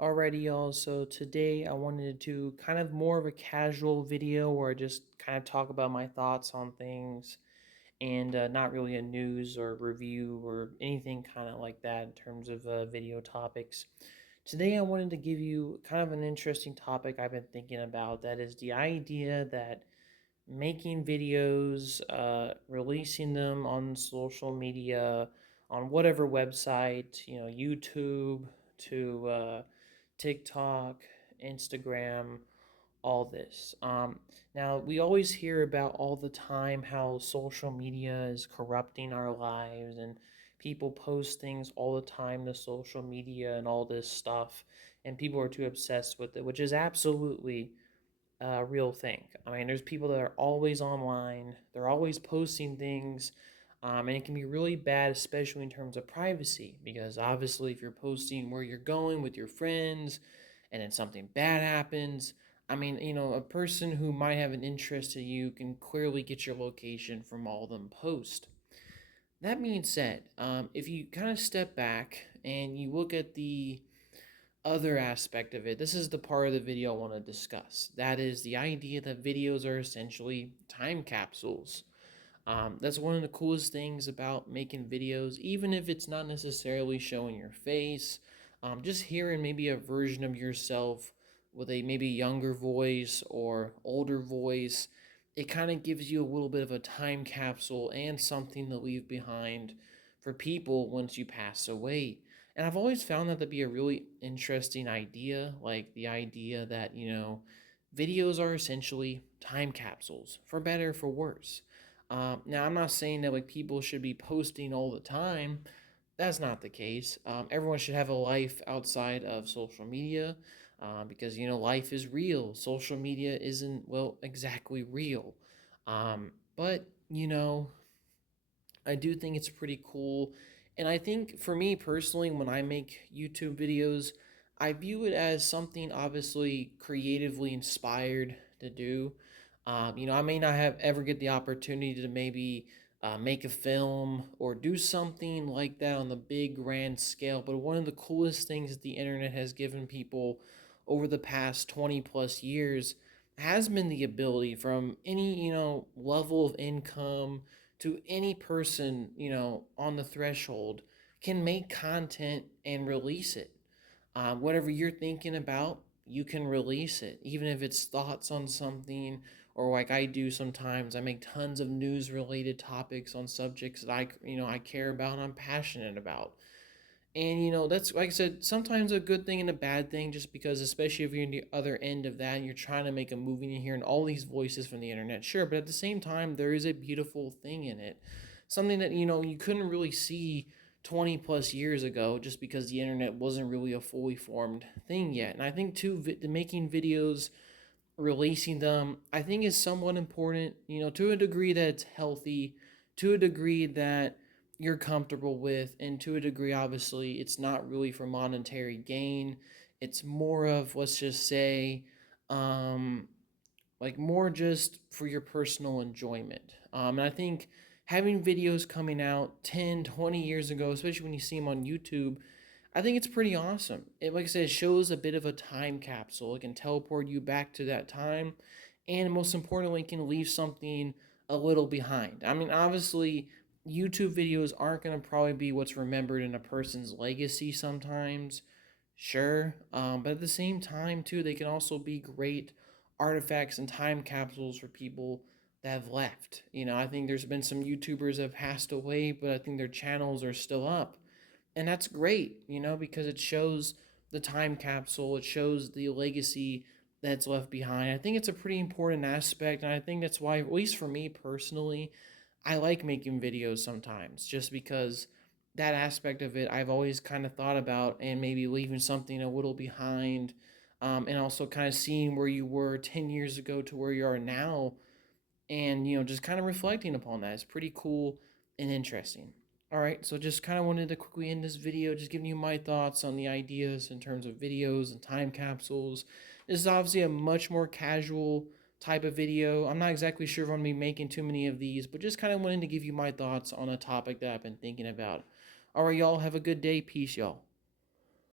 Alrighty, y'all. So today I wanted to do kind of more of a casual video where I just kind of talk about my thoughts on things and not really a news or review or anything kind of like that in terms of video topics. Today I wanted to give you kind of an interesting topic I've been thinking about. That is the idea that making videos, releasing them on social media, on whatever website, YouTube to TikTok, Instagram, all this. Now, we always hear about all the time how social media is corrupting our lives and people post things all the time to social media and all this stuff, and people are too obsessed with it, which is absolutely real thing. I mean, there's people that are always online, they're always posting things, and it can be really bad, especially in terms of privacy, because obviously, if you're posting where you're going with your friends and then something bad happens, I mean, a person who might have an interest in you can clearly get your location from all them posts. That being said, if you kind of step back and you look at the other aspect of it, this is the part of the video I want to discuss. That is the idea that videos are essentially time capsules. That's one of the coolest things about making videos, even if it's not necessarily showing your face. Just hearing maybe a version of yourself with a maybe younger voice or older voice, it kind of gives you a little bit of a time capsule and something to leave behind for people once you pass away. And I've always found that to be a really interesting idea, like the idea that, videos are essentially time capsules, for better or for worse. Now, I'm not saying that like people should be posting all the time. That's not the case. Everyone should have a life outside of social media, because life is real. Social media isn't, well, exactly real. But I do think it's pretty cool. And I think for me personally, when I make YouTube videos, I view it as something obviously creatively inspired to do. I may not have ever get the opportunity to maybe make a film or do something like that on the big grand scale. But one of the coolest things that the internet has given people over the past 20 plus years has been the ability from any, level of income to any person, on the threshold can make content and release it. Whatever you're thinking about, you can release it, even if it's thoughts on something, or like I do sometimes. I make tons of news related topics on subjects that I care about and I'm passionate about. And that's like I said, sometimes a good thing and a bad thing, just because especially if you're in the other end of that and you're trying to make a movie and you're hearing all these voices from the internet, sure, but at the same time, there is a beautiful thing in it. Something that you couldn't really see 20 plus years ago just because the internet wasn't really a fully formed thing yet. And I think too, making videos, releasing them, I think is somewhat important, to a degree that it's healthy, to a degree that you're comfortable with, and to a degree, obviously, it's not really for monetary gain. It's more of, let's just say, um, like more just for your personal enjoyment. And I think having videos coming out 10, 20 years ago, especially when you see them on YouTube, I think it's pretty awesome. It, like I said, it shows a bit of a time capsule. It can teleport you back to that time, and most importantly, it can leave something a little behind. I mean, obviously, YouTube videos aren't going to probably be what's remembered in a person's legacy sometimes, sure. But at the same time, too, they can also be great artifacts and time capsules for people that have left. I think there's been some YouTubers that have passed away, but I think their channels are still up. And that's great, because it shows the time capsule, it shows the legacy that's left behind. I think it's a pretty important aspect, and I think that's why, at least for me personally, I like making videos sometimes, just because that aspect of it I've always kind of thought about, and maybe leaving something a little behind, and also kind of seeing where you were 10 years ago to where you are now, and just kind of reflecting upon that is pretty cool and interesting. All right, so just kind of wanted to quickly end this video, just giving you my thoughts on the ideas in terms of videos and time capsules. This is obviously a much more casual type of video. I'm not exactly sure if I'm going to be making too many of these, but just kind of wanted to give you my thoughts on a topic that I've been thinking about. All right, y'all, have a good day. Peace, y'all.